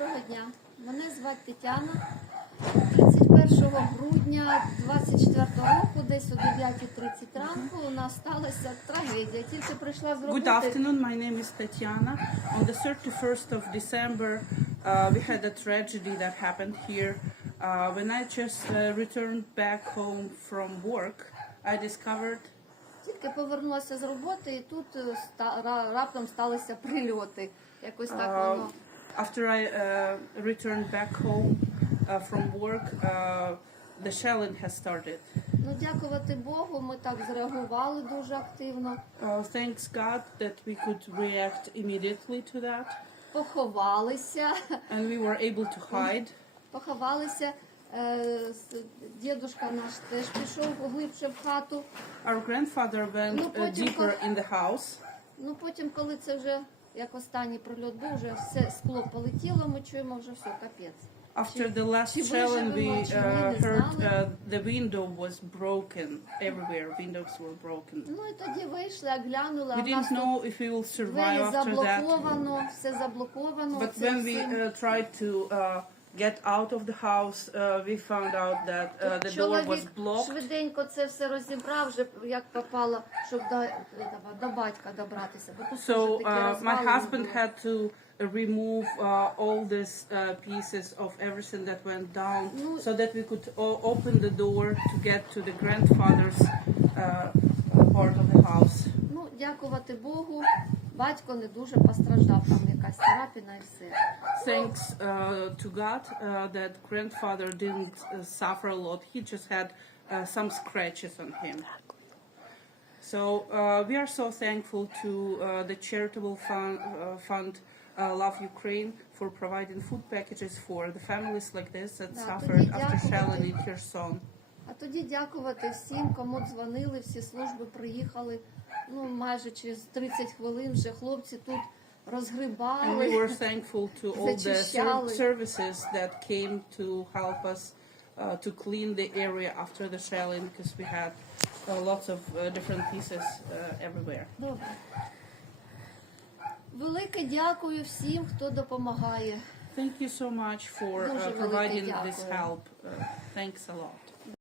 Доброго дня. Мене звати Тетяна. 31 грудня 24 року, десь о 9.30 ранку, у нас сталася трагедія. Тільки прийшла з Good роботи. afternoon, my name is Tatiana. On the 31st of December, uh, we had a tragedy that happened here. Uh, when I just uh, returned back home from work, I discovered Тільки повернулася з роботи, і тут е, ста- ра- раптом сталися прильоти. Якось так uh, воно. after I uh, returned back home uh, from work, uh, the shelling has started. Ну, дякувати Богу, ми так зреагували дуже активно. Uh, thanks God that we could react immediately to that, Поховалися, and we were able to hide. поховалися. Е, с- Дідушка наш теж пішов глибше в хату. Our grandfather went Ну, uh, потім, deeper коли- in the house. Ну потім, коли це вже як останній прильот був, вже все скло полетіло, ми чуємо вже все, капець. After the last Чи shelling, we виживемо, чи ні, uh, не heard знали. uh, the window was broken everywhere. Windows were broken. Ну і тоді вийшли, оглянули, We а в нас didn't тут know if we will survive двері after that. заблоковано, все заблоковано. But це when we всім. uh, tried to uh, get out of the house, uh, we found out that uh, the door was Чоловік blocked. швиденько це все розібрав, вже як попало, щоб до, до, до батька добратися. Бо тут So вже такі uh, my розвалини husband були. had to remove uh, all these uh, pieces of everything that went down, Ну, so that we could o- open the door to get to the grandfather's uh, part of the house. Ну, дякувати Богу, батько не дуже постраждав, там якась царапина і все. Thanks uh, to God uh, that grandfather didn't uh, suffer a lot. He just had uh, some scratches on him. So uh, we are so thankful to uh, the charitable fund, uh, fund uh, Love Ukraine for providing food packages for the families like this that Да, suffered тоді after дякувати. shelling in Kherson. А тоді дякувати всім, кому дзвонили, всі служби приїхали. Ну, майже через 30 хвилин вже хлопці тут And we were thankful to all the services that came to help us uh, to clean the area after the shelling because we had uh, lots of uh, different pieces uh, everywhere. Добре. Велике дякую всім, хто допомагає. Thank you so much for uh, providing this help. Uh, thanks a lot.